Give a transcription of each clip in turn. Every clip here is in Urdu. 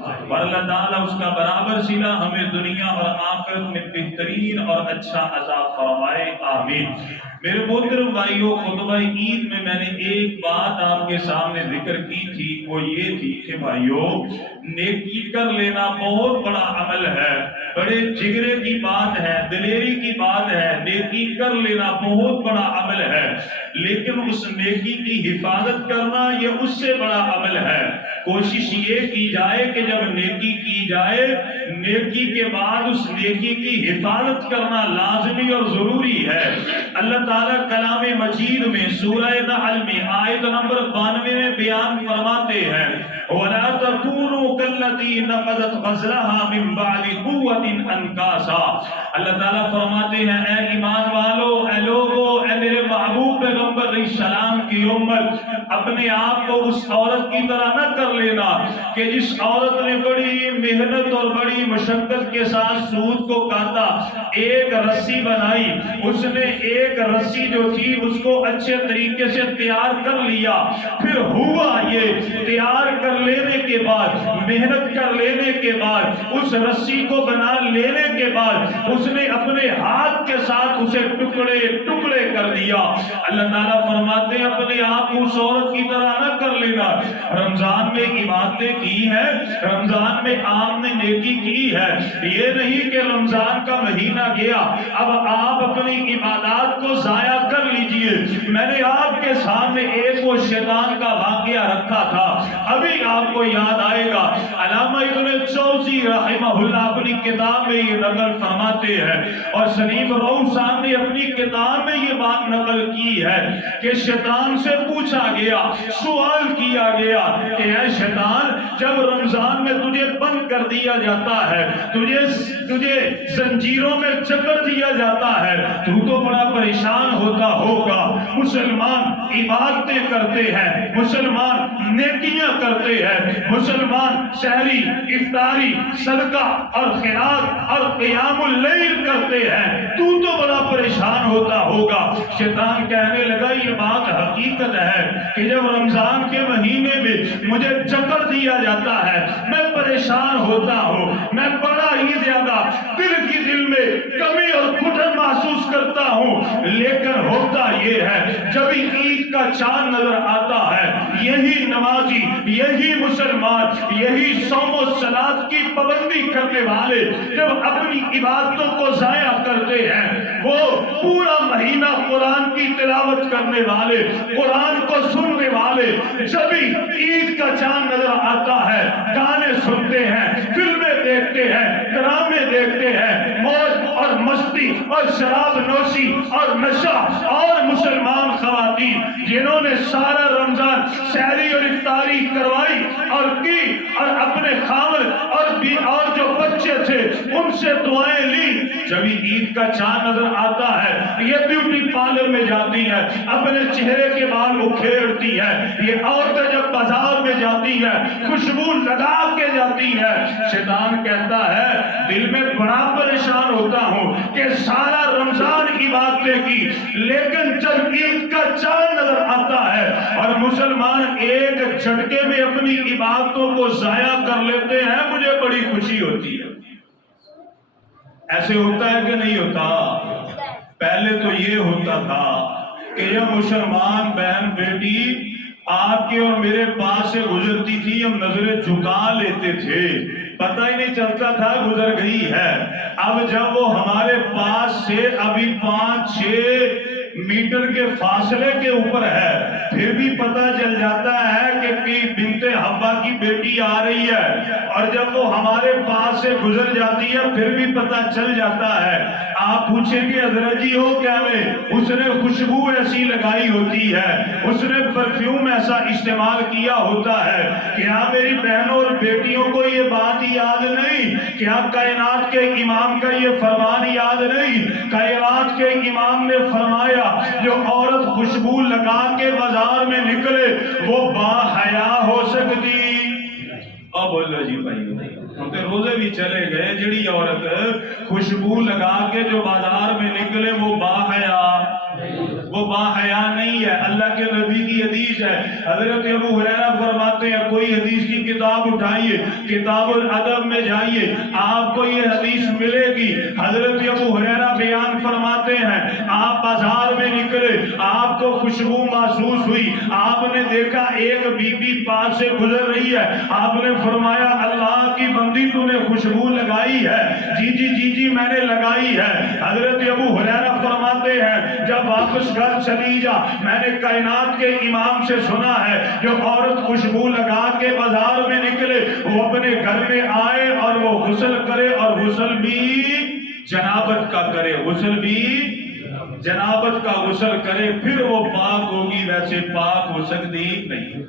اور اللہ تعالیٰ اس کا برابر صلہ ہمیں دنیا اور آخرت میں بہترین اور اچھا عطا فرمائے، آمین۔ میرے محترم بھائیوں، خطبہ عید میں نے ایک بات آپ کے سامنے ذکر کی تھی، وہ یہ تھی کہ بھائیوں، نیکی کر لینا بہت بڑا عمل ہے، بڑے جگرے کی بات ہے، دلیری کی بات ہے، نیکی کر لینا بہت بڑا عمل ہے، لیکن اس نیکی کی حفاظت کرنا یہ اس سے بڑا عمل ہے۔ کوشش یہ کی جائے کہ جب نیکی کی جائے، نیکی کے بعد اس نیکی کی حفاظت کرنا لازمی اور ضروری ہے۔ اللہ تعالیٰ کلام مجید میں سورہ نحل میں آیت نمبر 92 میں بیان فرماتے ہیں، وَلَا تَكُونُوا كَالَّتِي نَقَضَتْ غَزْلَهَا مِن بَعْدِ قُوَّةٍ أَنْكَاثًا۔ اللہ تعالیٰ فرماتے ہیں، اے ایمان والو، اے لوگو، اے میرے محبوب پیغمبر علیہ السلام کی امت، اپنے آپ کو اس عورت کی طرح نہ کر لینا کہ جس عورت نے بڑی محنت اور بڑی مشقت کے ساتھ سود کو کاٹا، ایک رسی بنائی، اس نے ایک رسی جو تھی اس کو اچھے طریقے سے تیار کر لیا، پھر ہوا یہ تیار کر لینے کے بعد، محنت کر لینے کے بعد، اس رسی کو بنا لینے کے بعد اس نے اپنے ہاتھ کے ساتھ اسے ٹکڑے ٹکڑے کر دیا۔ اللہ تعالیٰ فرماتے ہیں اپنے آپ کو اس عورت کی طرح نہ کر لینا۔ رمضان میں عبادتیں کی ہے، رمضان میں آپ نے نیکی کی ہے، یہ نہیں کہ رمضان کا مہینہ گیا اب آپ اپنی عبادات کو ضائع کر لیجئے۔ میں نے آپ کے سامنے ایک وہ شیطان کا واقعہ رکھا تھا، ابھی آپ کو یاد آئے گا۔ علامہ ابن جوزی رحمہ اللہ اپنی کتاب میں یہ نقل فرماتے ہیں، اور سلیم روح صاحب نے اپنی کتاب میں یہ بات نقل کی ہے کہ شیطان سے پوچھا گیا، سوال کیا گیا کہ اے شیطان، جب رمضان میں تجھے بند کر دیا جاتا ہے، تجھے زنجیروں میں جکڑ دیا جاتا ہے، تو بڑا پریشان ہوتا ہوگا۔ مسلمان عبادتیں کرتے ہیں، مسلمان نیکیاں کرتے ہیں، مسلمان سحری، افطاری، صدقہ اور خیرات اور قیام اللیل کرتے ہیں، تو بڑا پریشان ہوتا ہوگا۔ شیطان کہنے لگا یہ بات حقیقت ہے کہ جب رمضان کے مہینے میں مجھے جکڑ دیا جاتا ہے، میں پریشان ہوتا ہوں، میں بڑا ہی زیادہ دل میں کمی اور گھٹن محسوس کرتا ہوں، لیکن ہوتا یہ ہے جب عید کا چاند نظر آتا ہے، یہی نمازی، یہی مسلمان، یہی صوم و صلاۃ کی پابندی کرنے والے جب اپنی عبادتوں کو ضائع کرتے ہیں، وہ پورا مہینہ قرآن کی تلاوت کرنے والے، قرآن کو سننے والے، جب عید کا چاند نظر آتا ہے گانے سنتے ہیں، فلمیں دیکھتے ہیں، ڈرامے دیکھتے ہیں، موج اور مستی اور شراب نوشی اور نشہ، اور مسلمان خواتین جنہوں نے سارا رمضان سحری اور افطاری کروائی اور کی، اور اپنے خامد اور جو بچے تھے ان سے دعائیں لی، جب عید کا چاند نظر آتا ہے یہ بیوٹی پارلر میں جاتی ہے، اپنے چہرے کے بال اکھیڑتی ہے، یہ عورتیں جب بازار میں جاتی ہے خوشبو لگا کے جاتی ہے، شیطان کہتا ہے دل میں بڑا پریشان ہوتا ہوں کہ سارا رمضان عبادتیں کی، لیکن جب عید کا چاند نظر آتا ہے اور مسلمان ایک جھٹکے میں اپنی عبادتوں کو ضائع کر لیتے ہیں، مجھے بڑی خوشی ہوتی ہے۔ ایسے ہوتا ہے کہ نہیں ہوتا؟ پہلے تو یہ ہوتا تھا کہ جب مسلمان بہن بیٹی آپ کے اور میرے پاس سے گزرتی تھی، ہم نظریں جھکا لیتے تھے، پتہ ہی نہیں چلتا تھا گزر گئی ہے۔ اب جب وہ ہمارے پاس سے ابھی 5-6 میٹر کے فاصلے کے اوپر ہے، پھر بھی پتہ چل جاتا ہے کہ بنت حوا کی بیٹی آ رہی ہے، اور جب وہ ہمارے پاس سے گزر جاتی ہے پھر بھی پتہ چل جاتا ہے۔ آپ پوچھیں گے حضرت جی ہو کیا میں؟ اس نے خوشبو ایسی لگائی ہوتی ہے، اس نے پرفیوم ایسا استعمال کیا ہوتا ہے، کیا میری بہنوں اور بیٹیوں کو یہ بات یاد نہیں؟ کیا کائنات کے امام کا یہ فرمان یاد نہیں؟ کائنات کے امام نے فرمایا جو عورت خوشبو لگا کے بازار میں نکلے وہ با حیا ہو سکتی؟ اب بولو جی بھائی، تے روزے بھی چلے گئے. جڑی عورت خوشبو لگا کے جو بازار میں نکلے وہ باحیا نہیں ہے. اللہ کے نبی کی حدیث ہے. حضرت ابو ہریرہ فرماتے ہیں کوئی حدیث کی کتاب اٹھائیے, کتاب الادب میں جائیے, آپ کو یہ حدیث ملے گی. حضرت ابو ہریرہ بیان فرماتے ہیں آپ بازار میں نکلے, آپ کو خوشبو محسوس ہوئی, آپ نے دیکھا ایک بی بی پاس سے گزر رہی ہے. آپ نے فرمایا اللہ کی بندی تو نے خوشبو لگائی ہے؟ جی میں نے لگائی ہے. حضرت ابو ہریرہ فرماتے ہیں جب واپس گھر چلی جا, میں نے کائنات کے امام سے سنا ہے جو عورت خوشبو لگا کے بازار میں نکلے وہ اپنے گھر میں آئے اور وہ غسل کرے, اور غسل بھی جنابت کا کرے, غسل بھی جنابت کا غسل کرے, پھر وہ پاک ہوگی. ویسے پاک ہو سکتی نہیں.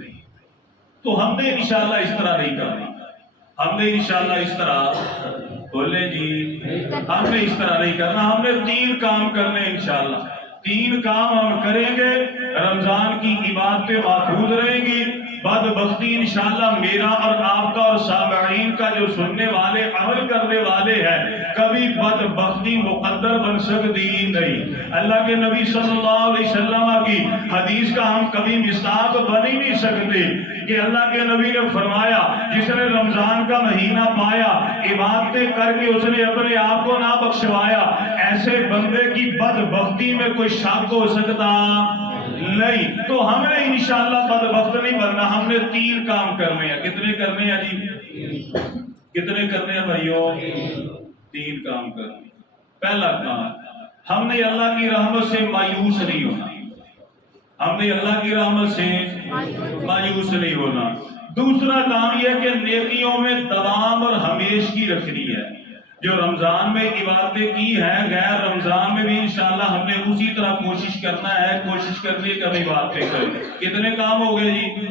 تو ہم نے انشاءاللہ اس طرح نہیں کرنا, ہم نے انشاءاللہ اس طرح بولے جی, ہم نے اس طرح نہیں کرنا. ہم نے 3 کام کرنے انشاءاللہ. 3 کام ہم کریں گے, رمضان کی عبادتیں محفوظ رہیں گی. بدبختی انشاءاللہ میرا اور آپ کا اور سامعین کا جو سننے والے عمل کرنے والے ہیں, کبھی بدبختی مقدر بن سکتی نہیں. اللہ کے نبی صلی اللہ علیہ وسلم کی حدیث کا ہم کبھی مصداق بن ہی نہیں سکتے کہ اللہ کے نبی نے فرمایا جس نے رمضان کا مہینہ پایا, عبادتیں کر کے اس نے اپنے آپ کو نہ بخشوایا, ایسے بندے کی بدبختی میں کوئی شک ہو سکتا نہیں. تو ہم نے انشاءاللہ بدبخت نہیں بننا. ہم نے 3 کام کرنے ہیں. کتنے کرنے ہیں جی؟ کتنے کرنے ہیں بھائیوں؟ 3 کام کرنے. پہلا کام, ہم نے اللہ کی رحمت سے مایوس نہیں ہونا. ہم نے اللہ کی رحمت سے مایوس نہیں ہونا. دوسرا کام یہ کہ نیکیوں میں دوام اور ہمیشگی رکھنی ہے. جو رمضان میں عبادتیں کی ہیں غیر رمضان میں بھی انشاءاللہ ہم نے اسی طرح کوشش کرنا ہے, کوشش کرنے کا بھی عبادتیں کریں. کتنے کام ہو گئے جی؟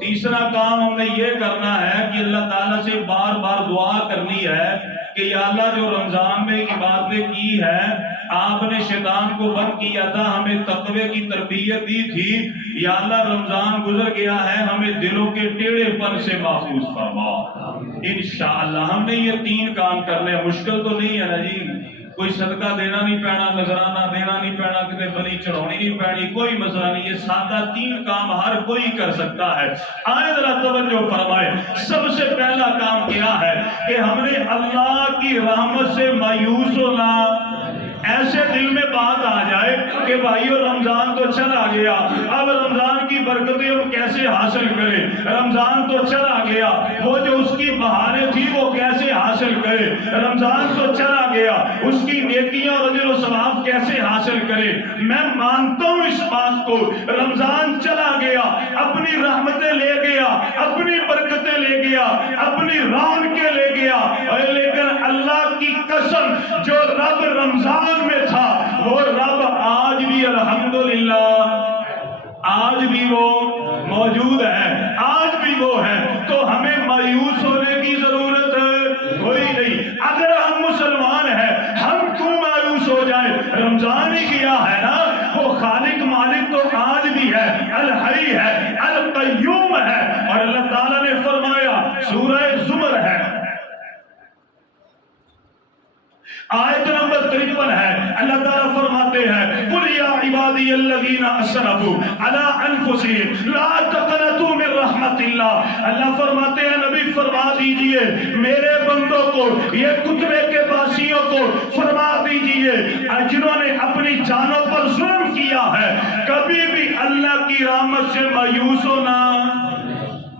تیسرا کام ہم نے یہ کرنا ہے کہ اللہ تعالیٰ سے بار بار دعا کرنی ہے کہ یا اللہ جو رمضان میں عبادتیں کی ہیں آپ نے شیطان کو بند کیا تھا, ہمیں تقوی کی تربیت دی تھی, یا اللہ رمضان گزر گیا ہے ہمیں دلوں کے ٹیڑھے پن سے محفوظ فرما. انشاءاللہ ہم نے یہ 3 کام کرنے. مشکل تو نہیں ہے نا جی؟ کوئی صدقہ دینا نہیں پینا, نذرانہ دینا نہیں پینا, کتنے بلی چڑھانی نہیں پینی, کوئی مسئلہ نہیں. یہ سادہ 3 کام ہر کوئی کر سکتا ہے. آئے ذرا توجہ فرمائے. سب سے پہلا کام کیا ہے کہ ہم نے اللہ کی رحمت سے مایوس ہونا. ایسے دل میں بات آ جائے کہ بھائیو رمضان تو چلا گیا, اب رمضان کی برکتیں ہم کیسے حاصل کریں؟ رمضان تو چلا گیا, وہ جو اس کی بہاریں تھی وہ کیسے حاصل کرے؟ رمضان تو چلا گیا, اس کی نیکیاں اور اجر و ثواب کیسے حاصل کرے؟ میں مانتا ہوں اس بات کو, رمضان چلا گیا, اپنی رحمتیں لے گیا, اپنی برکتیں لے گیا, اپنی رونقیں لے گیا, لیکن اللہ کی قسم جو رب رمضان میں تھا وہ رب آج بھی الحمدللہ آج بھی وہ موجود ہے, آج بھی وہ ہے. تو ہمیں مایوس ہونے کی ضرورت کوئی نہیں. اگر ہم مسلمان ہیں ہم کیوں مایوس ہو جائیں؟ رمضان ہی کیا ہے نا, وہ خالق مالک تو آج بھی ہے, الحی ہے, القیوم ہے. اور اللہ تعالیٰ نے فرمایا, سورہ زمر ہے آیت نمبر 53 ہے, اللہ تعالیٰ فرماتے ہیں قُلْ يَا عِبَادِيَ الَّذِينَ أَسْرَفُوا عَلَىٰ أَنفُسِهِمْ لَا تَقْنَطُوا مِن رَحْمَةِ اللَّهِ. اللہ فرماتے ہیں نبی فرما دیجئے میرے بندوں کو, یہ کتبے کے باسیوں کو فرما دیجئے جنہوں نے اپنی جانوں پر ظلم کیا ہے, کبھی بھی اللہ کی رحمت سے مایوس ہونا.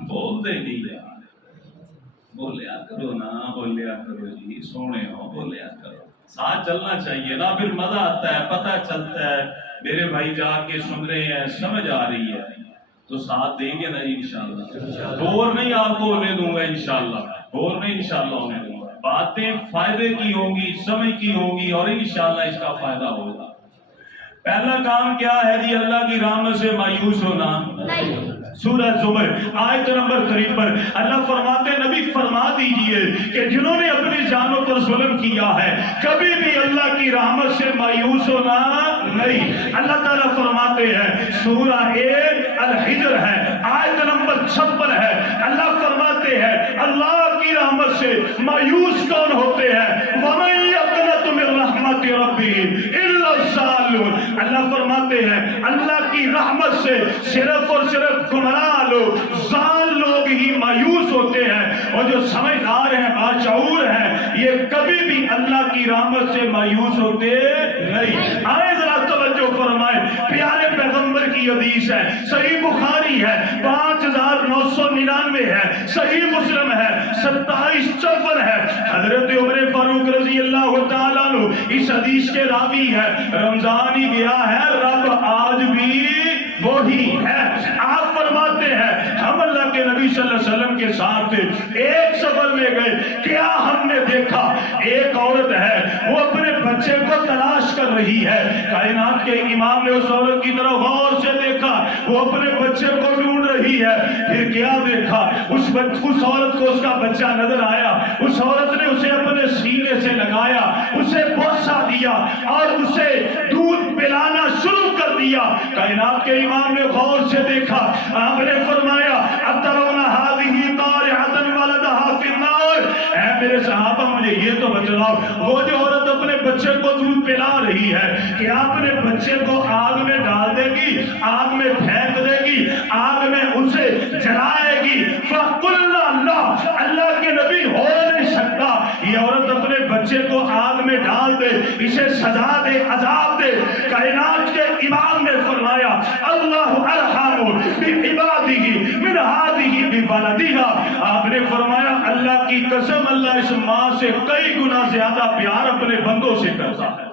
بولتے نہیں یار, بولیا کرو نا, بولیا کرو جی, سونے ہو بولیا کرو, ساتھ چلنا چاہیے نا, پھر مزہ آتا ہے, پتہ چلتا ہے میرے بھائی جا کے سن رہے ہیں, سمجھ آ رہی ہے, تو ساتھ دیں گے نا انشاءاللہ. بور نہیں آپ کو ہونے دوں گا انشاءاللہ, بور نہیں انشاءاللہ ہونے دوں گا. باتیں فائدے کی ہوں گی, سمجھ کی ہوں گی, اور انشاءاللہ اس کا فائدہ ہوگا. پہلا کام کیا ہے جی؟ اللہ کی رحمت سے مایوس ہونا نہیں. سورہ زمر آیت نمبر 53 اللہ فرماتے ہیں نبی فرما دیجئے کہ جنہوں نے اپنی جانوں پر ظلم کیا ہے کبھی بھی اللہ کی رحمت سے مایوس ہونا نہیں۔ اللہ تعالیٰ فرماتے ہیں سورہ الحجر ہے آیت نمبر 56 ہے، اللہ فرماتے ہیں اللہ کی رحمت سے مایوس کون ہوتے ہیں؟ وَمَن يَقْنَطُ مِن رَحْمَتِ رَبِّهِ إِلَّا الضَّالُّونَ۔ اللہ فرماتے ہیں اللہ کی رحمت سے صرف اور صرف گمراہ لوگ، ضال لوگ ہی مایوس ہوتے ہیں، اور جو سمجھدار ہیں، باشعور ہیں، یہ کبھی بھی اللہ کی رحمت سے مایوس ہوتے نہیں۔ آئے ذرا توجہ فرمائے، پیارے پیغمبر کی حدیث ہے، صحیح بخاری ہے 5999 ہے، صحیح مسلم ہے 2754 ہے۔ حضرت عمر فاروق رضی اللہ تعالیٰ عنہ اس حدیث کے راوی ہے، رمضان ہی گیا ہے، رب آج بھی وہی ہے۔ آپ فرماتے ہیں ہم اللہ کے نبی صلی اللہ علیہ وسلم کے ساتھ ایک سفر میں گئے، کیا ہم نے دیکھا ایک عورت ہے وہ اپنے بچے کو تلاش کر رہی ہے۔ کائنات کے امام نے اس عورت کی طرف غور سے دیکھا، وہ اپنے بچے کو ڈھونڈ رہی ہے۔ پھر کیا دیکھا اس عورت کو اس کا بچہ نظر آیا، اس عورت نے اسے اپنے سینے سے لگایا، اسے بوسہ دیا اور اسے دودھ پلانا شروع کر دیا۔ کائنات کے امام نے غور سے دیکھا، آپ نے فرمایا اترون هذه طارعة ولدها في النار۔ اے میرے صحابہ مجھے یہ تو بتلاؤ، وہ جو عورت اپنے بچے کو دودھ پلا رہی ہے کیا اپنے بچے کو آگ میں ڈال دے گی، آگ میں پھینک دے گی، آگ میں اسے جلائے گی؟ فَقُلْنَا اللَّهُ، اللہ کے نبی ہو نہیں سکتا یہ عورت اپنے بچے کو آگ میں ڈال دے، اسے سزا دے، عذاب دے۔ کائنات کے امام نے فرمایا اللہ ارحم بعبادہ من ہذہ بولدہا۔ آپ نے فرمایا اللہ کی قسم اللہ اس ماں سے کئی گنا زیادہ پیار اپنے بندوں سے کرتا ہے۔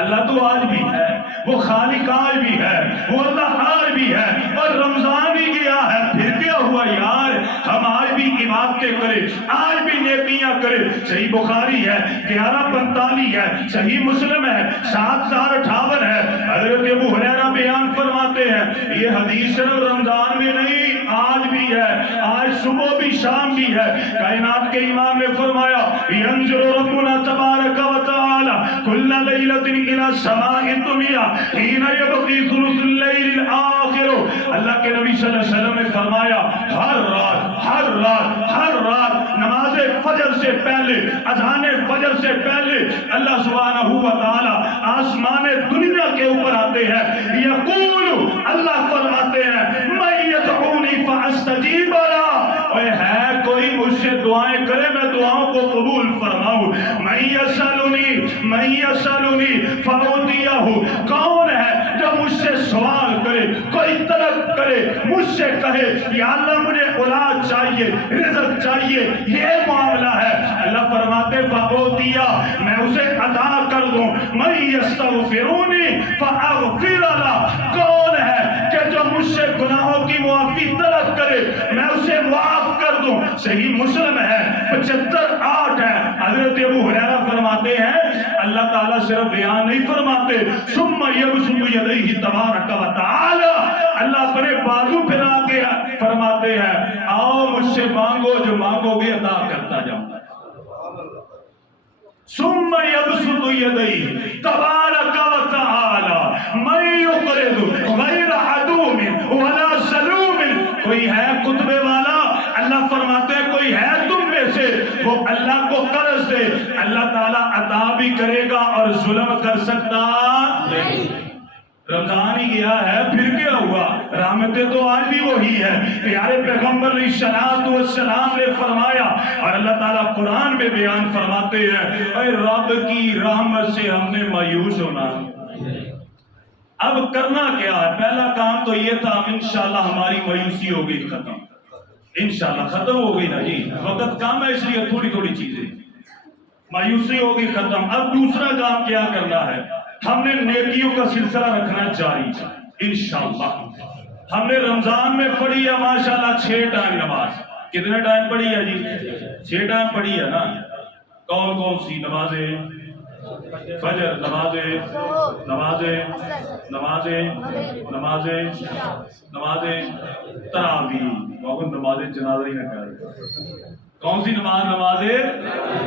اللہ تو آج بھی ہے، وہ خالق آج بھی ہے، وہ اللہ آج بھی ہے، اور رمضان ہی گیا ہے، پھر کیا ہوا یار؟ ہم آج بھی عبادتیں کریں، آج بھی نیکیاں کریں۔ صحیح بخاری ہے 1145 ہے، صحیح مسلم ہے 7058 ہے۔ حضرت ابو ہریرہ بیان فرماتے ہیں یہ حدیث صرف رمضان میں نہیں، آج بھی ہے، آج صبح بھی شام بھی ہے۔ کائنات کے امام نے فرمایا ینظر ربنا تبارک و تعالی کل لیلۃ الى السماء الدنیا حین یبقی ثلث اللیل الاخر۔ اللہ کے نبی صلی اللہ علیہ وسلم نے فرمایا ہر رات نماز فجر سے پہلے، اذان فجر سے پہلے اللہ سبحانہ و تعالی آسمان دنیا کے اوپر آتے ہیں، یقول اللہ فرماتے ہیں من یدعونی فاستجیب له، اے ہے کوئی مجھ سے دعائیں کرے میں دعاؤں کو قبول فرماؤں۔ من یسألنی فأعطیہ، کون ہے جو مجھ سے سوال کرے، کوئی طلب کرے، مجھ سے کہے یا اللہ مجھے اولاد چاہیے، رزق چاہیے، یہ معاملہ ہے، اللہ فرماتے فأعطیہ، میں اسے عطا کر دوں۔ من یستغفرونی فأغفر لہ، کون ہے کہ جو مجھ سے گناہوں کی معافی طلب کرے میں اسے معاف کر دوں۔ صحیح مسلم ہے 75:8 ہے۔ حضرت ابو ہریرہ فرماتے ہیں اللہ تعالیٰ صرف بیان نہیں فرماتے، ثم یبسط یدیہ تبارک و تعالی، اللہ اپنے بازو پھیلا کے فرماتے ہیں آؤ مجھ سے مانگو، جو مانگو گے عطا کرتا جاؤں۔ ثم یبسط یدیہ تبارک و تعالی من یقرض غیر عدوم ولا ظلوم۔ کوئی ہے خطبے والا، اللہ فرماتے ہیں کوئی ہے تم میں سے وہ اللہ کو قرض دے، اللہ تعالیٰ عطا بھی کرے گا اور ظلم کر سکتا نہیں۔ رمضان ہی گیا ہے، پھر کیا ہوا؟ رحمتیں تو آج بھی وہی ہے۔ پیارے پیغمبر علیہ الصلوۃ والسلام نے فرمایا، اور اللہ تعالیٰ قرآن میں بیان فرماتے ہیں اے رب کی رحمت سے ہم نے مایوس ہونا۔ اب کرنا کیا ہے؟ پہلا کام تو یہ تھا انشاءاللہ ہماری مایوسی ہو گئی ختم، انشاءاللہ ختم ہو گئی نا جی، وقت کام ہے اس لیے تھوڑی تھوڑی چیزیں، مایوسی ہو گئی ختم۔ اب دوسرا کام کیا کرنا ہے؟ ہم نے نیکیوں کا سلسلہ رکھنا جاری انشاءاللہ۔ ہم نے رمضان میں پڑھی ہے ماشاءاللہ 6 ٹائم نماز۔ کتنے ٹائم پڑھی ہے جی؟ 6 ٹائم پڑھی ہے نا۔ کون کون سی نمازیں؟ فجر نمازیں نمازیں نمازیں نمازیں نمازیں تراویح بابا نماز جنازہ ہی نہ کر کون سی نماز نماز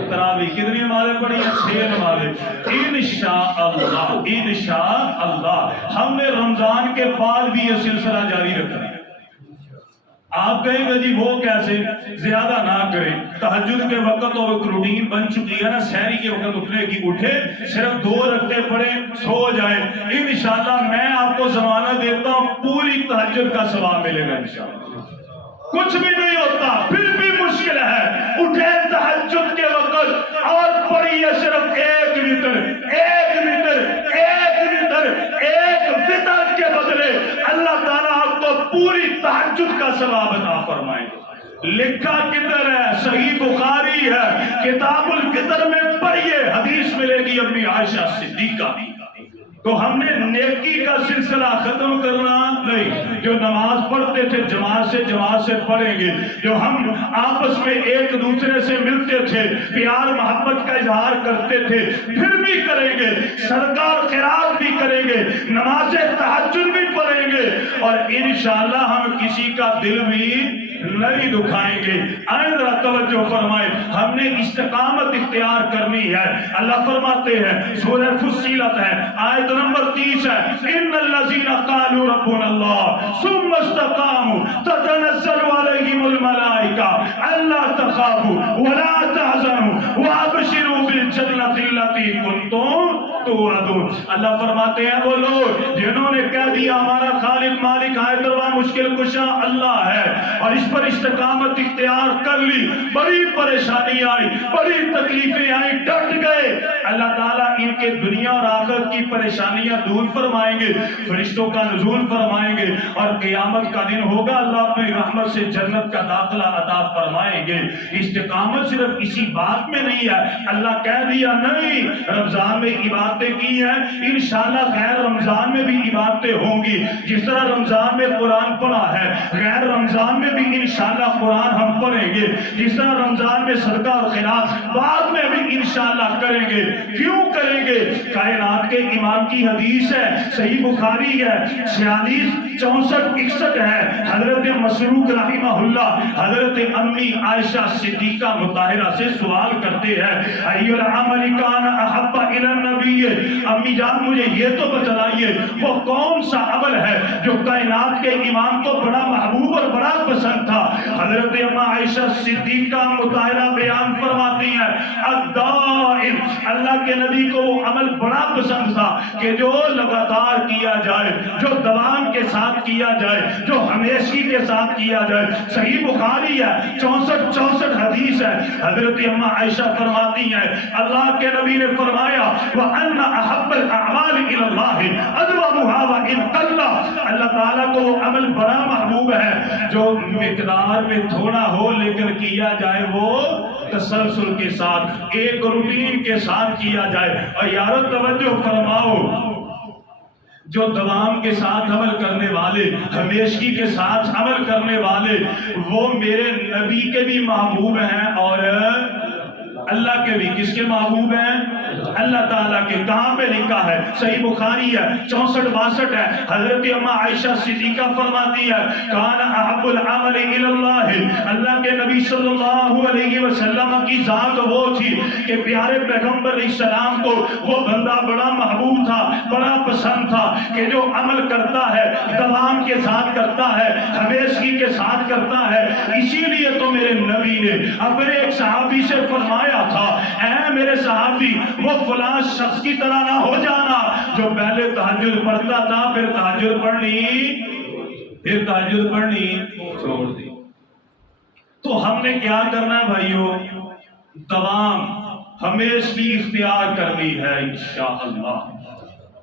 تراویح کتنی نمازیں پڑھی ہیں 6 نمازیں انشاءاللہ ہم نے رمضان کے بعد بھی یہ سلسلہ جاری رکھنا ہے آپ کہیں گے جی وہ کیسے زیادہ نہ کریں تہجد کے وقت اور ایک روٹین بن چکی ہے نا سحری کے وقت اٹھنے کی اٹھے صرف 2 رکعتیں پڑھیں سو جائیں انشاءاللہ میں آپ کو ضمانت دیتا ہوں پوری تہجد کا ثواب ملے گا انشاءاللہ کچھ بھی نہیں ہوتا پھر بھی مشکل ہے اٹھے تہجد کے وقت اور پڑھیے صرف 1 وتر کے بدلے اللہ تعالیٰ آپ کو پوری تہجد کا ثواب عطا فرمائے لکھا کدھر ہے صحیح بخاری ہے کتاب الفطر میں پڑھیے حدیث ملے گی اپنی عائشہ صدیقہ تو ہم نے نیکی کا سلسلہ ختم کرنا نہیں جو نماز پڑھتے تھے جماعت سے پڑھیں گے جو ہم آپس میں ایک دوسرے سے ملتے تھے پیار محبت کا اظہار کرتے تھے پھر بھی کریں گے صدقہ اور خیرات بھی کریں گے نماز تہجد بھی پڑھیں گے اور انشاءاللہ ہم کسی کا دل بھی نہیں دکھائیں گے ذرا توجہ فرمائے ہم نے استقامت اختیار کرنی ہے اللہ فرماتے ہیں سورہ فصیلت ہے آیت نمبر 30 ہے ان الذین قالوا ربنا اللہ ثم استقاموا تتنزل علیہم الملائکہ الا تخافوا ولا تحزنوا وابشروا بالجنۃ التي کنتم توعدون اللہ فرماتے ہیں وہ لوگ جنہوں نے کہہ دیا ہمارا خالق مالک حائط روا مشکل کشا اللہ ہے اور اس پر استقامت اختیار کر لی بڑی پریشانی آئی بڑی تکلیفیں آئی ڈٹ گئے اللہ تعالیٰ ان کے دنیا اور آخرت کی پریشانیاں دور فرمائیں گے فرشتوں کا نزول فرمائیں گے اور قیامت کا دن ہوگا اللہ اپنی رحمت سے جنت کا داخلہ عطا فرمائیں گے استقامت صرف اسی بات میں نہیں ہے اللہ کہہ دیا نہیں رمضان میں عبادتیں کی ہیں انشاءاللہ غیر رمضان میں بھی عبادتیں ہوں گی جس طرح رمضان میں قرآن پڑھا ہے غیر رمضان میں بھی انشاءاللہ قرآن ہم پڑھیں گے جس طرح رمضان میں صدقہ اور خیرات بعد میں بھی انشاءاللہ کریں گے کیوں کریں گے کائنات کے امام کی حدیث ہے صحیح بخاری ہے 46 64 61 ہے حضرت مسروق رحمہ اللہ حضرت امی عائشہ صدیقہ مطہرہ سے سوال کرتے ہیں ایو العمل کان احب الی النبی امی جان مجھے یہ تو بتلائیے وہ کون سا عمل ہے جو کائنات کے امام کو بڑا محبوب اور بڑا پسند تھا حضرت اما عائشہ صدیقہ مطہرہ بیان فرماتی ہیں الدائم اللہ کے نبی کو وہ عمل بڑا پسند تھا کہ جو لگاتار کیا جائے جو دوام کے ساتھ کیا جائے جو ہمیشگی کے ساتھ کیا جائے صحیح بخاری ہے 64 حدیث ہے حضرت اما عائشہ فرماتی ہیں اللہ کے نبی نے فرمایا وَأَنَّ أَحَبَّ الْأَعْمَالِ إِلَى اللَّهِ أَدْوَمُهَا وَإِنْ قَلَّ اللہ تعالیٰ کو وہ عمل بڑا محبوب ہے جو مقدار میں تھوڑا ہو لیکن کیا جائے وہ تسلسل کے ساتھ ایک روٹین کے ساتھ کیا جائے اور یارو توجہ فرماؤ جو دوام کے ساتھ عمل کرنے والے ہمیشگی کے ساتھ عمل کرنے والے وہ میرے نبی کے بھی محبوب ہیں اور اللہ کے بھی کس کے محبوب ہیں اللہ تعالیٰ کے کہاں پہ لکھا ہے صحیح بخاری ہے 64-62 ہے حضرت اما عائشہ صدیقہ فرماتی ہے کان احب العمل الی اللہ اللہ کے نبی صلی اللہ علیہ وسلم کی ذات وہ تھی کہ پیارے پیغمبر علیہ السلام کو وہ بندہ بڑا محبوب تھا بڑا پسند تھا کہ جو عمل کرتا ہے دوام کے ساتھ کرتا ہے ہمیشگی کے ساتھ کرتا ہے اسی لیے تو میرے نبی نے اپنے ایک صحابی سے فرمایا تھا اے میرے صحابی وہ فلاں شخص کی طرح نہ ہو جانا جو پہلے تہجد پڑھتا تھا پھر تہجد پڑھنی چھوڑ دی تو ہم نے کیا کرنا ہے بھائیو دوام ہمیشہ اختیار کرنی ہے انشاءاللہ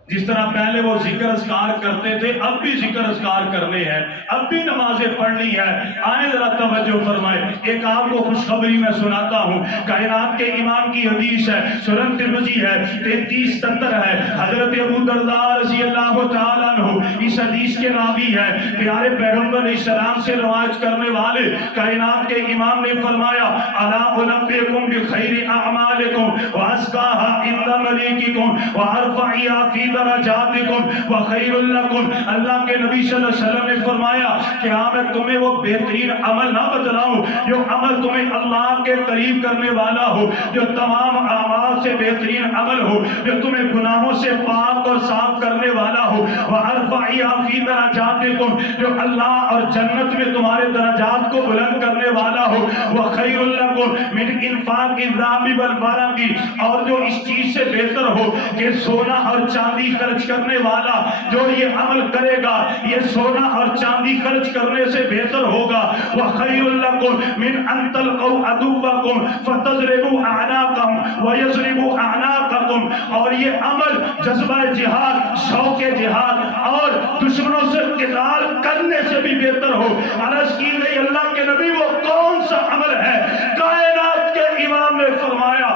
جس طرح پہلے وہ ذکر اذکار کرتے تھے، اب بھی ذکر اذکار کرنے ہیں، اب بھی نمازیں پڑھنی ہے۔ آئیں ذرا توجہ فرمائیں، ایک آپ کو خوشخبری میں سناتا ہوں۔ کائنات کے امام کی حدیث ہے، سنن ترمذی ہے، 3370 ہے۔ حضرت ابو درداء رضی اللہ تعالیٰ عنہ اس حدیث کے راوی ہے۔ پیارے پیغمبر علیہ السلام سے روایت کرنے والے کائنات کے امام نے فرمایا، الا انبئکم بخیر اعمالکم وازکاها عند ملیککم وارفعها فی درجاتکم وخیر لکم۔ اللہ کے نبی صلی اللہ علیہ وسلم نے فرمایا کہ ہاں میں تمہیں وہ بہترین عمل نہ بتلاؤں جو عمل تمہیں اللہ کے قریب کرنے والا ہو، جو تمام اعمال سے بہترین عمل ہو، جو تمہیں گناہوں سے پاک اور صاف کرنے والا ہو، وارفعها فی درجاتکم، جو اللہ اور جنت میں تمہارے درجات کو بلند کرنے والا ہو، وخیر لکم من انفاق الذهب والورق، اور جو اس چیز سے بہتر ہو کہ سونا اور چاندی خرچ کرنے والا جو یہ عمل کرے گا یہ سونا اور چاندی خرچ کرنے سے بہتر ہوگا۔ وخیر لکم من ان تلقوا عدوکم فتضربوا اعناقهم ويضربوا اعناقکم، اور یہ عمل جذبہ جہاد، شوق جہاد اور دشمنوں سے قتال کرنے سے بھی بہتر ہو۔ عرض کی گئی اللہ کے نبی وہ کون سا عمل ہے؟ کائنات کے امام نے فرمایا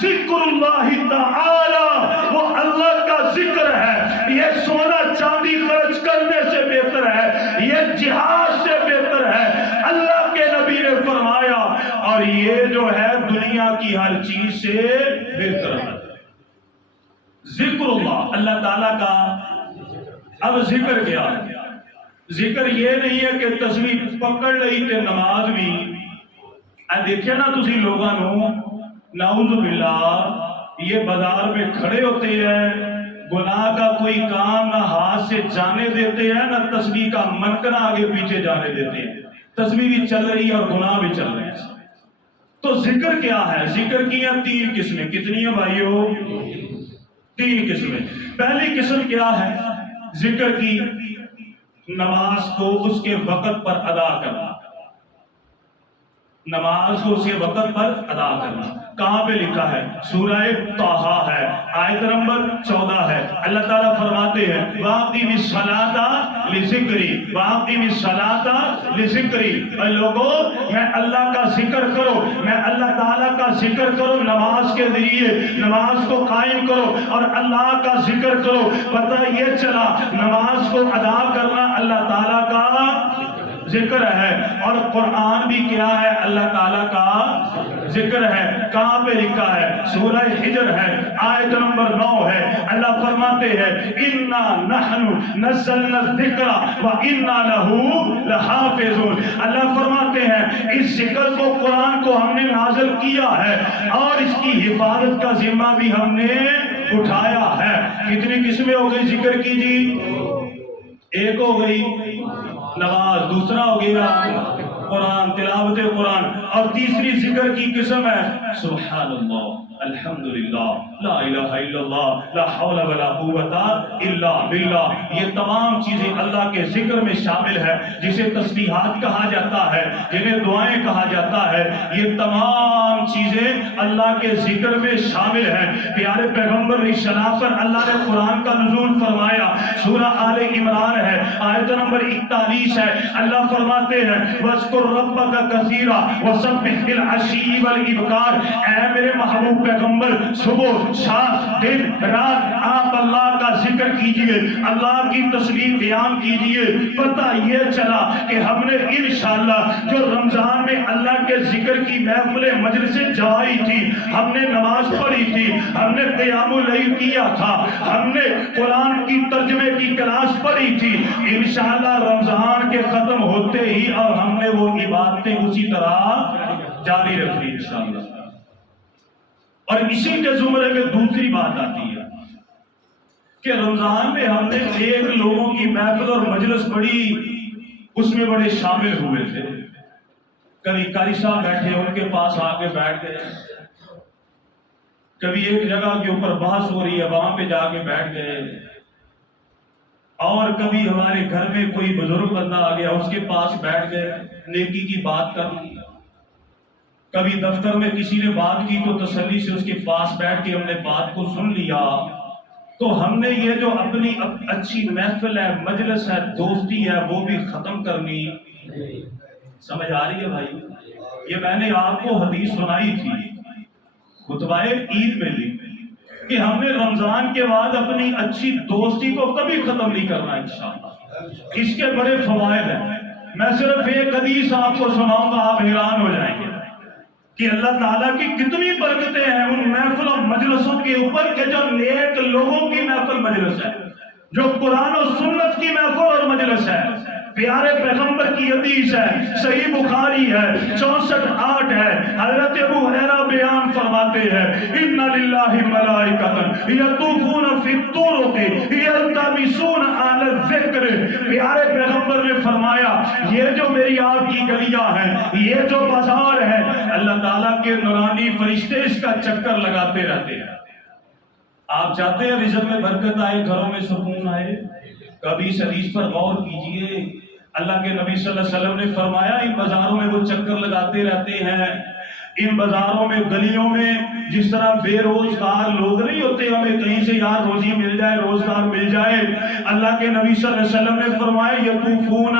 ذکر اللہ تعالی، وہ اللہ کا ذکر ہے۔ یہ سونا چاندی خرچ کرنے سے بہتر ہے، یہ جہاد سے بہتر ہے، اللہ کے نبی نے فرمایا، اور یہ جو ہے دنیا کی ہر چیز سے بہتر ہے۔ ذکر اللہ، اللہ تعالیٰ کا اب ذکر کیا؟ ذکر یہ نہیں ہے کہ تسبیح پکڑ لئی تے نماز بھی دیکھے نا تسی لوگاں نو نعوذ باللہ یہ بازار میں کھڑے ہوتے ہیں، گناہ کا کوئی کام نہ ہاتھ سے جانے دیتے ہیں، نہ تسبیح کا منکنا آگے پیچھے جانے دیتے ہیں، تسبیح بھی چل رہی ہے اور گناہ بھی چل رہے ہیں۔ تو ذکر کیا ہے؟ ذکر کی ہیں 3 قسمیں، کتنی ہیں بھائیو؟ 3 قسمیں۔ پہلی قسم کیا ہے ذکر کی؟ نماز کو اس کے وقت پر ادا کرنا، نماز کو اس کے وقت پر ادا کرنا۔ کہاں پہ لکھا ہے؟ سورہ طٰہٰ ہے، آیت نمبر 14 ہے۔ اللہ تعالیٰ فرماتے ہیں وَأَقِمِ الصَّلَاةَ لِذِكْرِي وَأَقِمِ الصَّلَاةَ لِذِكْرِي، اے لوگوں میں اللہ کا ذکر کرو، میں اللہ تعالیٰ کا ذکر کرو، نماز کے ذریعے نماز کو قائم کرو اور اللہ کا ذکر کرو۔ پتہ یہ چلا نماز کو ادا کرنا اللہ تعالیٰ کا ذکر ہے، اور قرآن بھی کیا ہے؟ اللہ تعالیٰ کا ذکر ہے۔ کہاں پہ لکھا ہے؟ سورہ حجر ہے، آیت نمبر 9 ہے۔ اللہ فرماتے ہیں اِنَّا نَحْنُ نَزَّلْنَا الذِّكْرَ وَإِنَّا لَهُ لَحَافِظُونَ۔ اللہ فرماتے ہیں اس ذکر کو، قرآن کو ہم نے نازل کیا ہے اور اس کی حفاظت کا ذمہ بھی ہم نے اٹھایا ہے۔ کتنی قسمیں ہو گئی ذکر کی جی؟ ایک ہو گئی نماز، دوسرا ہو گیا قرآن، تلاوت قرآن، اور تیسری ذکر کی قسم ہے سبحان اللہ، الحمدللہ، لا الہ الا اللہ، لا حول ولا قوت الا باللہ۔ یہ تمام چیزیں اللہ کے ذکر میں شامل ہے، جسے تسبیحات کہا جاتا ہے، جنہیں دعائیں کہا جاتا ہے۔ یہ تمام چیزیں اللہ کے ذکر میں شامل ہیں۔ پیارے پیغمبر علیہ السلام پر اللہ نے قرآن کا نزول فرمایا، سورہ آل عمران ہے، آیت نمبر 41 ہے۔ اللہ فرماتے ہیں وَاذْكُرْ رَبَّكَ كَثِيرًا وَسَبِّحْ بِالْعَشِيِّ وَالْإِبْكَارِ، اے میرے محبوب پیغمبر صبح شام دن رات آپ اللہ کا ذکر کیجئے، اللہ کی تسبیح بیان کیجئے۔ پتہ یہ چلا کہ ہم نے انشاءاللہ جو رمضان میں اللہ کے ذکر کی محفل مجلسیں جوائی تھی، ہم نے نماز پڑھی تھی، ہم نے قیام اللیل کیا تھا، ہم نے قرآن کی ترجمے کی کلاس پڑھی تھی، انشاءاللہ رمضان کے ختم ہوتے ہی اور ہم نے وہ عبادتیں اسی طرح جاری رکھی انشاءاللہ۔ اور اسی کے زمرے میں دوسری بات آتی ہے کہ رمضان میں ہم نے ایک لوگوں کی محفل اور مجلس پڑھی، اس میں بڑے شامل ہوئے تھے۔ کبھی قاری صاحب بیٹھے ان کے پاس آ کے بیٹھ گئے، کبھی ایک جگہ کے اوپر بحث ہو رہی ہے وہاں پہ جا کے بیٹھ گئے، اور کبھی ہمارے گھر میں کوئی بزرگ بندہ آ گیا اس کے پاس بیٹھ گئے، نیکی کی بات کر لی۔ کبھی دفتر میں کسی نے بات کی تو تسلی سے اس کے پاس بیٹھ کے ہم نے بات کو سن لیا۔ تو ہم نے یہ جو اپنی اچھی محفل ہے، مجلس ہے، دوستی ہے، وہ بھی ختم کرنی. سمجھ آ رہی ہے بھائی؟ یہ میں نے آپ کو حدیث سنائی تھی خطبہ عید میں لی کہ ہم نے رمضان کے بعد اپنی اچھی دوستی کو کبھی ختم نہیں کرنا انشاءاللہ. اس کے بڑے فوائد ہیں. میں صرف ایک حدیث آپ کو سناؤں گا، آپ حیران ہو جائیں گے کہ اللہ تعالیٰ کی کتنی برکتیں ہیں ان محفل اور مجلسوں کے اوپر کہ جو نیک لوگوں کی محفل مجلس ہے، جو قرآن و سنت کی محفل اور مجلس ہے. پیارے پیغمبر کی حدیث ہے، صحیح بخاری ہے 64:8 ہے. حضرت ابو ہریرہ بیان فرماتے ہیں ان للہ ملائکۃ یطوفون فی الطرق یلتمسون اہل الذکر. پیارے پیغمبر نے فرمایا یہ جو میری آپ کی گلیاں ہیں، یہ جو بازار ہے، اللہ تعالیٰ کے نورانی فرشتے اس کا چکر لگاتے رہتے ہیں. آپ چاہتے ہیں رزق میں برکت آئے، گھروں میں سکون آئے؟ کبھی اس حدیث پر غور کیجئے. اللہ کے نبی صلی اللہ علیہ وسلم نے فرمایا ان بازاروں میں وہ چکر لگاتے رہتے ہیں. ان بازاروں میں، گلیوں میں جس طرح بے روزگار لوگ نہیں ہوتے، ہمیں کہیں سے یار روزی مل جائے، روزگار مل جائے. اللہ کے نبی صلی اللہ علیہ وسلم نے فرمایا یطوفون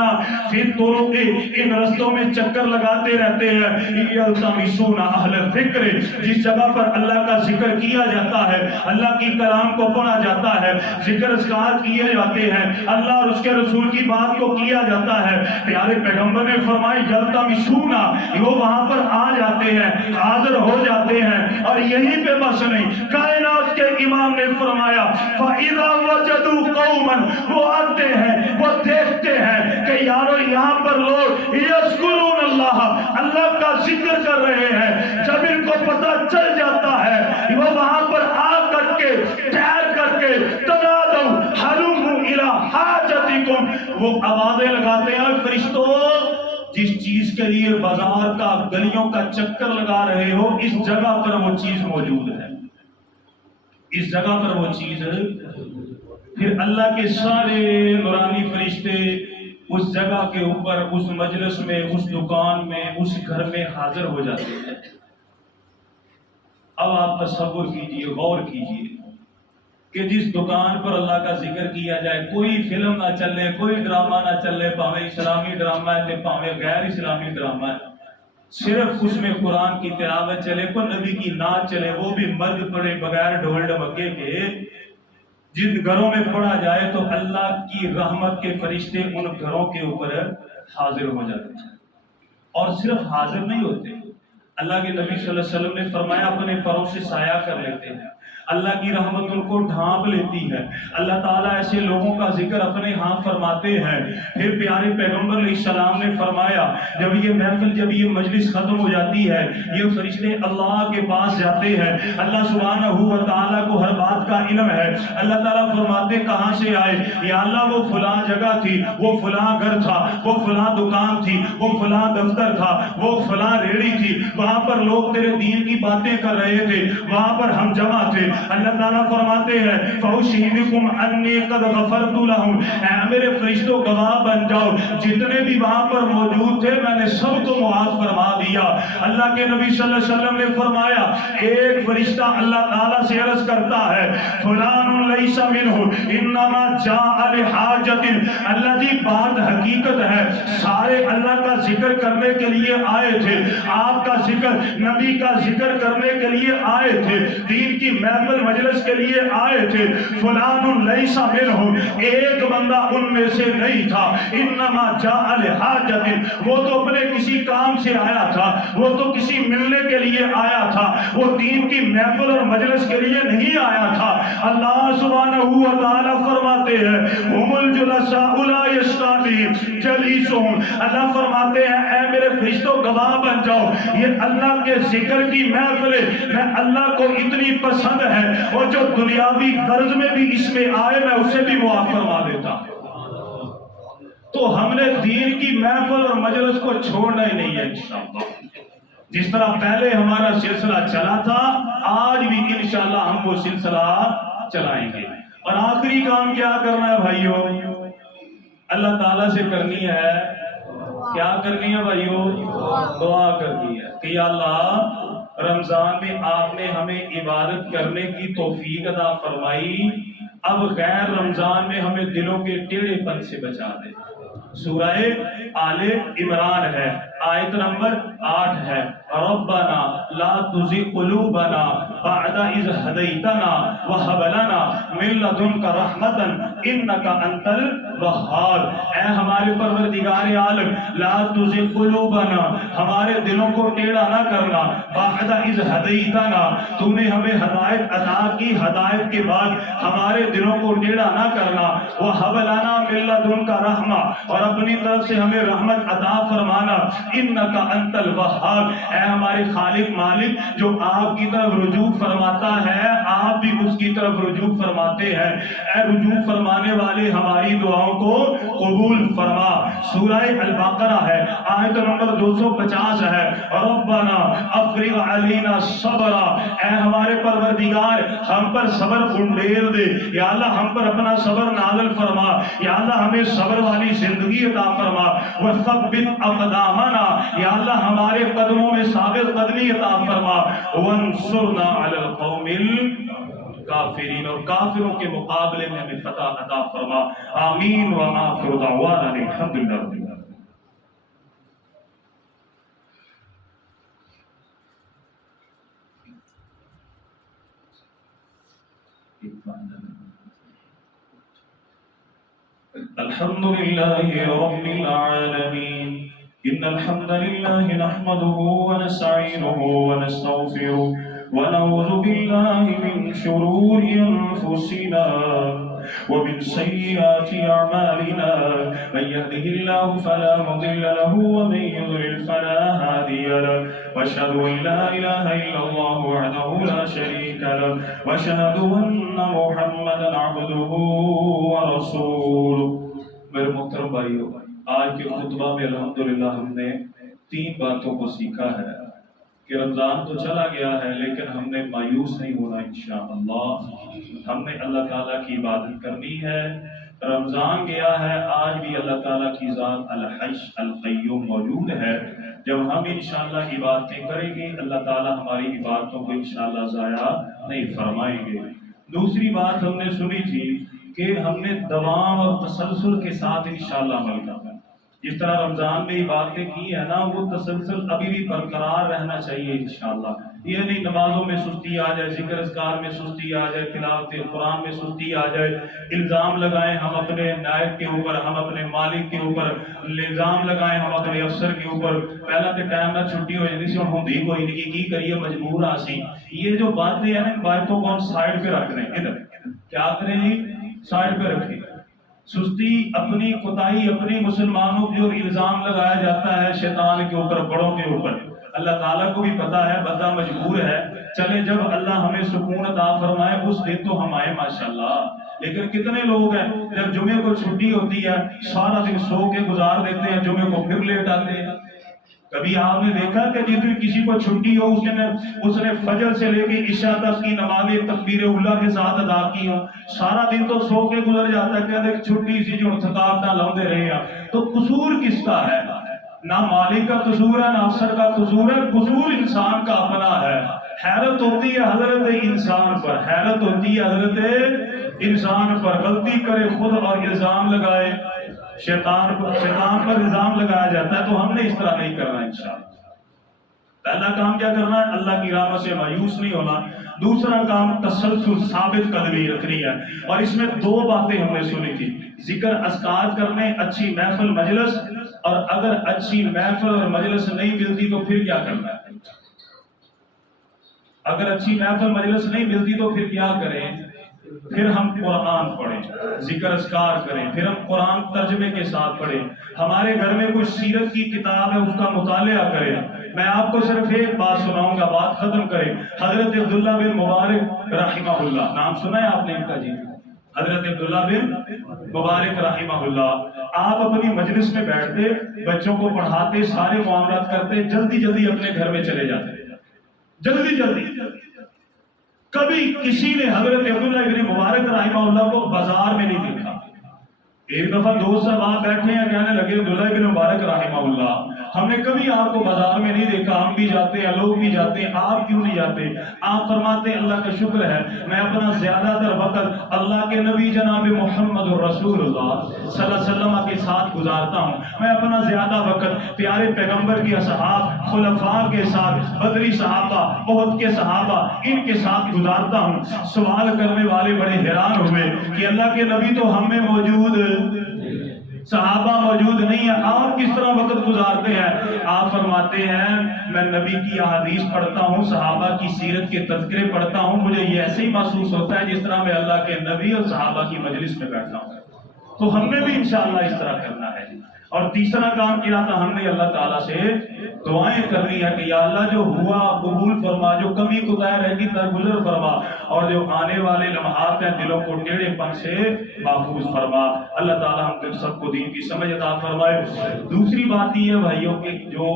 فی الطرق، ان رستوں میں چکر لگاتے رہتے ہیں. یلتمسون اہل الذکر، جس جگہ پر اللہ کا ذکر کیا جاتا ہے، اللہ کی کلام کو پڑھا جاتا ہے، ذکر اذکار کیے جاتے ہیں، اللہ اور اس کے رسول کی بات کو کیا جاتا ہے. پیارے پیغمبر نے فرمایا یلتمسون، وہ وہاں پر آ جاتے ہیں، حاضر ہو جاتے ہیں. اور یہیں پہ بس نہیں، کائنات کے امام نے فرمایا فَإِذَا وَجَدُوا قَوْمًا، وہ آتے ہیں، وہ دیکھتے ہیں کہ یارو یہاں پر لوگ یذکرون اللہ، اللہ کا ذکر کر رہے ہیں. جب ان کو پتہ چل جاتا ہے، وہ وہاں پر آ کر کے ٹھہر کر کے تنادوا حلموا الی حاجتکم، وہ آوازیں لگاتے ہیں فرشتوں جس چیز کے لیے بازار کا، گلیوں کا چکر لگا رہے ہو، اس جگہ پر وہ چیز موجود ہے، اس جگہ پر وہ چیز ہے. پھر اللہ کے سارے نورانی فرشتے اس جگہ کے اوپر، اس مجلس میں، اس دکان میں، اس گھر میں حاضر ہو جاتے ہیں. اب آپ تصور کیجئے، غور کیجئے کہ جس دکان پر اللہ کا ذکر کیا جائے، کوئی فلم نہ چلے، کوئی ڈرامہ نہ چلے، پاویں اسلامی ڈرامہ ہے پاویں غیر اسلامی ڈرامہ ہے، صرف اس میں قرآن کی تلاوت چلے، کوئی نبی کی نعت چلے، وہ بھی مرد پڑے بغیر ڈھول ڈمکے کے. جن گھروں میں پڑھا جائے تو اللہ کی رحمت کے فرشتے ان گھروں کے اوپر حاضر ہو جاتے ہیں. اور صرف حاضر نہیں ہوتے، اللہ کے نبی صلی اللہ علیہ وسلم نے فرمایا اپنے پروں سے سایہ کر لیتے ہیں، اللہ کی رحمت ان کو ڈھانپ لیتی ہے. اللہ تعالیٰ ایسے لوگوں کا ذکر اپنے ہاں فرماتے ہیں. پھر پیارے پیغمبر علیہ السلام نے فرمایا جب یہ محفل، جب یہ مجلس ختم ہو جاتی ہے، یہ فرشتے اللہ کے پاس جاتے ہیں. اللہ سبحانہ و تعالیٰ کو ہر بات کا علم ہے. اللہ تعالیٰ فرماتے کہاں سے آئے؟ یا اللہ وہ فلاں جگہ تھی، وہ فلاں گھر تھا، وہ فلاں دکان تھی، وہ فلاں دفتر تھا، وہ فلاں ریڑھی تھی، وہاں پر لوگ تیرے دین کی باتیں کر رہے تھے، وہاں پر ہم جمع تھے. اللہ تعالیٰ فرماتے ہیں فَأُشْهِدُكُمْ أَنِّي قَدْ غَفَرْتُ لَهُمْ، اے میرے فرشتوں گواہ بن جاؤ، جتنے بھی وہاں پر موجود تھے میں نے سب کو معاف فرما دیا. اللہ کے نبی صلی اللہ علیہ وسلم نے فرمایا ایک فرشتہ اللہ تعالیٰ سے عرض کرتا ہے فلان لیس منہ انما جاء لحاجت، اللہ جی بات حقیقت ہے، سارے اللہ کا ذکر کرنے کے لیے آئے تھے، آپ کا ذکر، نبی کا ذکر کرنے کے لیے آئے تھے، دین کی محفل مجلس کے لیے آئے تھے. فلان لیس منہ، ایک بندہ ان میں سے نہیں تھا. انما جاء لحاجت، وہ تو اپنے کسی کام سے آیا تھا، وہ تو کسی ملنے کے لیے آیا تھا، وہ دین کی محفل اور مجلس کے لیے نہیں آیا تھا. اللہ سبحانہ و تعالی فرماتے ہیں ہم الجلساء لا یشتاہی جلیسہم، اللہ فرماتے ہیں اے میرے فرشتوں گواہ بن جاؤ، یہ اللہ کے ذکر کی محفل میں اللہ کو اتنی پسند ہے، اور جو دنیاوی غرض میں بھی اس میں آئے میں اسے بھی معاف فرما دیتا. تو ہم نے دین کی محفل اور مجلس کو چھوڑنا ہی نہیں ہے انشاءاللہ. جس طرح پہلے ہمارا سلسلہ چلا تھا، آج بھی انشاءاللہ ہم وہ سلسلہ چلائیں گے. اور آخری کام کیا کرنا ہے بھائیو؟ اللہ تعالیٰ سے کرنی ہے، کیا کرنی ہے بھائیو؟ دعا کرنی ہے کہ یا اللہ رمضان میں آپ نے ہمیں عبادت کرنے کی توفیق عطا فرمائی، اب غیر رمضان میں ہمیں دلوں کے ٹیڑھے پن سے بچا دے۔ سورہ آل عمران ہے، آیت نمبر 8 ہے، ربنا لا تزغ قلوبنا بعد اذ ہدیتنا وہب لنا من لدنک رحمتا انک انت الوہاب۔ اے ہمارے پروردگار عالم، لا تزغ قلوبنا، ہمارے دلوں کو ٹیڑھا نہ کرنا، بعد اذ ہدیتنا، تو نے ہمیں ہدایت عطا کی، ہدایت کے بعد ہمارے دلوں کو ٹیڑھا نہ کرنا، وہب لنا من لدنک رحمہ، اور اپنی طرف سے ہمیں رحمت عطا فرمانا، انک انت الوہاب، اے ہمارے خالق مالک جو آپ کی طرف رجوع فرماتا ہے آپ بھی اس کی طرف رجوع فرماتے ہیں، اے رجوع فرمانے والے ہماری دعاؤں کو قبول فرما۔ سورہ البقرہ ہے، آیت نمبر 250 ہے، ربنا افرغ علینا صبرا، اے ہمارے پروردگار ہم پر صبر انڈیل دے، یا اللہ ہم پر اپنا صبر نازل فرما، یا اللہ ہمیں صبر والی زندگی عطا فرما، وثبت اقدامنا، یا اللہ ہمارے قدموں میں ثابت قدمی عطا فرما، وانصرنا علی القوم الکافرین، اور کافروں کے مقابلے میں ہمیں فتح عطا فرما، آمین وآخر دعوانا الحمدللہ رب العالمین۔ الحمد لله رب العالمين، إن الحمد لله نحمده ونستعينه ونستغفره ونعوذ بالله من شرور أنفسنا ومن سيئات أعمالنا، من يهده الله فلا مضل له ومن يضلل فلا هادي له، وأشهد أن لا إله إلا الله وحده لا شريك له، وأشهد أن محمدا عبده ورسوله۔ میرے محترم بھائیو، آج کے خطبہ میں الحمدللہ ہم نے 3 باتوں کو سیکھا ہے کہ رمضان تو چلا گیا ہے لیکن ہم نے مایوس نہیں ہونا انشاءاللہ، ہم نے اللہ تعالیٰ کی عبادت کرنی ہے۔ رمضان گیا ہے، آج بھی اللہ تعالیٰ کی ذات الحی القیوم موجود ہے، جب ہم انشاءاللہ عبادتیں کریں گے اللہ تعالیٰ ہماری عبادتوں کو انشاءاللہ ضائع نہیں فرمائیں گے۔ دوسری بات ہم نے سنی تھی کہ ہم نے دوام اور تسلسل کے ساتھ انشاءاللہ عمل کرنا ہے، جس طرح رمضان میں عبادتیں کی ہے نا وہ تسلسل ابھی بھی برقرار رہنا چاہیے انشاءاللہ۔ یہ نہیں نمازوں میں سستی آ جائے، ذکر اذکار میں سستی آ جائے، تلاوت قرآن میں سستی آ جائے، الزام لگائیں ہم اپنے نائب کے اوپر، ہم اپنے مالک کے اوپر، الزام لگائیں ہم اپنے افسر کے اوپر، پہلا تے ٹائم نہ چھٹی ہو جاتی سی ہوں دی کوئی نہیں کی کریے مجبور آسی۔ یہ جو باتیں ہیں نا باتوں کو ہم سائڈ پہ رکھ رہے ہیں، ادھر کیا کریں جی سائڈ پہ رکھیں۔ سستی اپنی کوتاہی اپنی مسلمانوں کی اور الزام لگایا جاتا ہے شیطان کے اوپر، بڑوں کے اوپر، اللہ تعالیٰ کو بھی پتا ہے بندہ مجبور ہے، چلے جب اللہ ہمیں سکون عطا فرمائے اس دن تو ہم آئے ماشاءاللہ۔ لیکن کتنے لوگ ہیں جب جمعے کو چھٹی ہوتی ہے سارا دن سو کے گزار دیتے ہیں، جمعے کو پھر لیٹ آتے ہیں۔ کبھی آپ نے دیکھا کہ جس دن کسی کو چھٹی ہو اس نے فجر سے لے کے عشاء تک کی نماز تکبیر اولیٰ کے ساتھ ادا کی ہو، سارا دن تو سو کے گزر جاتا ہے، کہتے ہیں چھٹی سی جو تھکاوٹ نہ لاؤندے رہے ہیں۔ تو قصور کس کا ہے؟ نہ مالک کا قصور ہے نہ افسر کا قصور ہے، قصور انسان کا اپنا ہے۔ حیرت ہوتی ہے حضرت انسان پر، حیرت ہوتی ہے حضرت انسان پر، غلطی کرے خود اور الزام لگائے شیطان پر الزام لگایا جاتا ہے۔ تو ہم نے اس طرح نہیں کرنا انشاءاللہ۔ پہلا کام کیا کرنا ہے؟ اللہ کی رحمت سے مایوس نہیں ہونا۔ دوسرا کام تسلسل ثابت قدمی رکھنی ہے، اور اس میں 2 باتیں ہم نے سنی تھی، ذکر اذکار کرنے، اچھی محفل مجلس، اور اگر اچھی محفل اور مجلس نہیں ملتی تو پھر کیا کرنا ہے؟ اگر اچھی محفل مجلس نہیں ملتی تو پھر کیا کریں؟ پھر ہم قرآن پڑھیں، ذکر اذکار کریں، پھر ہم قرآن ترجمے کے ساتھ پڑھیں، ہمارے گھر میں کوئی سیرت کی کتاب ہے اس کا مطالعہ کریں۔ میں آپ کو صرف ایک بات سناؤں گا، بات ختم کریں۔ حضرت عبداللہ بن مبارک رحمہ اللہ، نام سنا ہے آپ نے ان کا جی؟ حضرت عبداللہ بن مبارک رحمہ اللہ، آپ اپنی مجلس میں بیٹھتے، بچوں کو پڑھاتے، سارے معاملات کرتے، جلدی جلدی اپنے گھر میں چلے جاتے، جلدی جلدی۔ کبھی کسی نے حضرت عبداللہ بن مبارک رحمہ اللہ کو بازار میں نہیں دیکھا۔ ایک دفعہ دوست صاحب آپ بیٹھے ہیں، کہنے لگے عبداللہ بن مبارک رحمہ اللہ ہم نے کبھی آپ کو بازار میں نہیں دیکھا، ہم بھی جاتے ہیں، لوگ بھی جاتے ہیں، آپ کیوں نہیں جاتے؟ آپ فرماتے ہیں اللہ کا شکر ہے میں اپنا زیادہ تر وقت اللہ کے نبی جناب محمد رسول اللہ صلی اللہ علیہ وسلم کے ساتھ گزارتا ہوں، میں اپنا زیادہ وقت پیارے پیغمبر کے اصحاب، خلفاء کے ساتھ، بدری صحابہ، احد کے صحابہ، ان کے ساتھ گزارتا ہوں۔ سوال کرنے والے بڑے حیران ہوئے کہ اللہ کے نبی تو ہم میں موجود، صحابہ موجود نہیں ہیں، آپ کس طرح وقت گزارتے ہیں؟ آپ فرماتے ہیں میں نبی کی احادیث پڑھتا ہوں، صحابہ کی سیرت کے تذکرے پڑھتا ہوں، مجھے یہ ایسے ہی محسوس ہوتا ہے جس طرح میں اللہ کے نبی اور صحابہ کی مجلس میں بیٹھا ہوں۔ تو ہم نے بھی انشاءاللہ اس طرح کرنا ہے۔ اور تیسرا کام کیا تھا ہم نے اللہ تعالیٰ سے دعائیں کرنی ہے کہ یا اللہ جو ہوا قبول فرما، جو کمی کوتاہی رہ گی درگزر فرما، اور جو آنے والے لمحات ہیں دلوں کو ٹیڑھے پن سے محفوظ فرما۔ اللہ تعالیٰ ہم سب کو دین کی سمجھ عطا فرمائے۔ دوسری بات یہ ہے بھائیوں کہ جو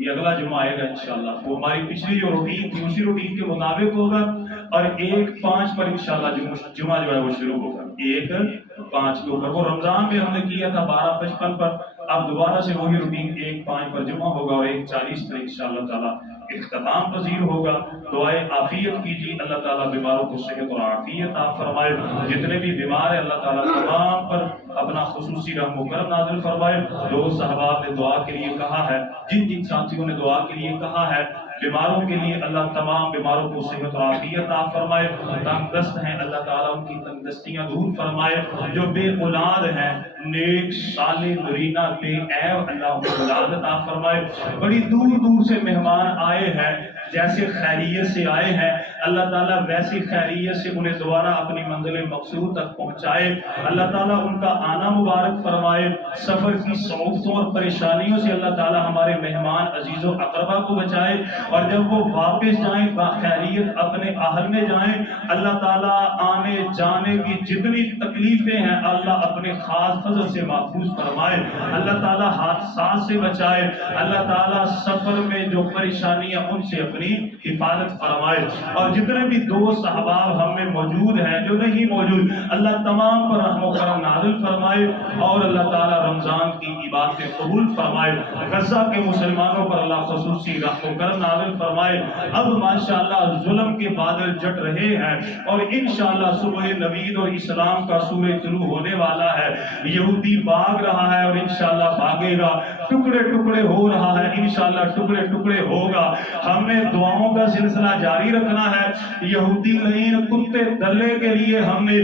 یہ اگلا جمعہ آئے گا انشاءاللہ وہ ہماری پچھلی جو روٹین تھی اسی روٹین کے مطابق ہوگا، اور 1-5 پر انشاءاللہ جمعہ جو ہے وہ شروع ہوگا، 1-5 کے اوپر۔ وہ رمضان میں ہم نے کیا تھا 12:55 پر، اب دوبارہ سے وہی روٹین 1-5 پر جمعہ ہوگا، اور 1:40 پر انشاءاللہ تعالیٰ اختتام پذیر ہوگا۔ دعائے عافیت کیجیے، اللہ تعالیٰ بیماروں کو صحت اور عافیت عطا فرمائے، جتنے بھی بیمار ہیں اللہ تعالیٰ تمام پر اپنا خصوصی رحم و کرم نازل فرمائے۔ دوست احباب نے دعا کے لیے کہا ہے، جن جن ساتھیوں نے دعا کے لیے کہا ہے، بیماروں کے لیے اللہ تمام بیماروں کو صحت و عافیت عطا فرمائے، تنگ دست ہیں اللہ تعالیٰ ان کی تنگ دستیاں دور فرمائے، جو بے اولاد ہیں نیک صالح نرینہ بے عیب اللہ ان کو اولاد عطا فرمائے۔ بڑی دور دور سے مہمان آئے ہیں، جیسے خیریت سے آئے ہیں اللہ تعالیٰ ویسی خیریت سے انہیں دوبارہ اپنی منزل مقصود تک پہنچائے، اللہ تعالیٰ ان کا آنا مبارک فرمائے، سفر کی صعوبتوں اور پریشانیوں سے اللہ تعالیٰ ہمارے مہمان عزیز و اقربا کو بچائے، اور جب وہ واپس جائیں باخیریت اپنے اہل میں جائیں، اللہ تعالیٰ آنے جانے کی جتنی تکلیفیں ہیں اللہ اپنے خاص فضل سے محفوظ فرمائے، اللہ تعالیٰ حادثات سے بچائے، اللہ تعالیٰ سفر میں جو پریشانیاں ان سے اپنی حفاظت فرمائے، اور جتنے بھی دوست احباب ہم میں موجود ہیں جو نہیں موجود اللہ تمام پر رحم و کرم نازل فرمائے، اور اللہ تعالیٰ رمضان کی عبادتیں قبول فرمائے، غزہ کے مسلمانوں پر اللہ خصوصی رحم و کرم نازل فرمائے۔ اب ماشاءاللہ ظلم کے بادل جٹ رہے ہیں، اور انشاءاللہ صبح نوید اور اسلام کا سورج طلوع ہونے والا ہے، یہودی بھاگ رہا ہے اور انشاءاللہ بھاگے گا، ٹکڑے ٹکڑے ہو رہا ہے انشاءاللہ ٹکڑے ٹکڑے ہوگا۔ ہمیں دعاؤں کا سلسلہ جاری رکھنا ہے، یہودی لعین کتے دلے کے لیے ہم نے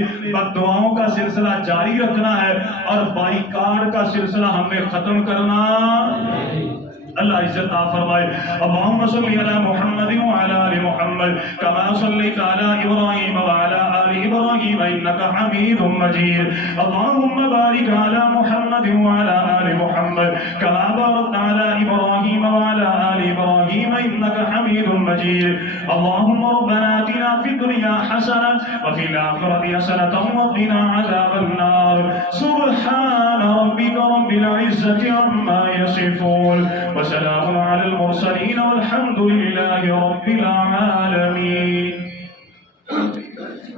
دعاؤں کا سلسلہ جاری رکھنا ہے، اور بائیکاٹ کا سلسلہ ہمیں ختم کرنا۔ اللہ عزت عطا فرمائے۔ اللہم صلی علی محمد وعلی آل محمد کما صلیت علی ابراہیم وعلی آل ابراہیم انکا حمید مجید۔ اللہم بارک علی محمد وعلی آل محمد کما بارکت علی ابراہیم وعلی آل ابراہیم انکا حمید مجید۔ اللہم ربنا آتنا فی الدنیا حسنة وفی الآخرة حسنة وقنا عذاب النار۔ سبحان ربک رب العزة عما یصفون، وسلام على المرسلين والحمد لله رب العالمين۔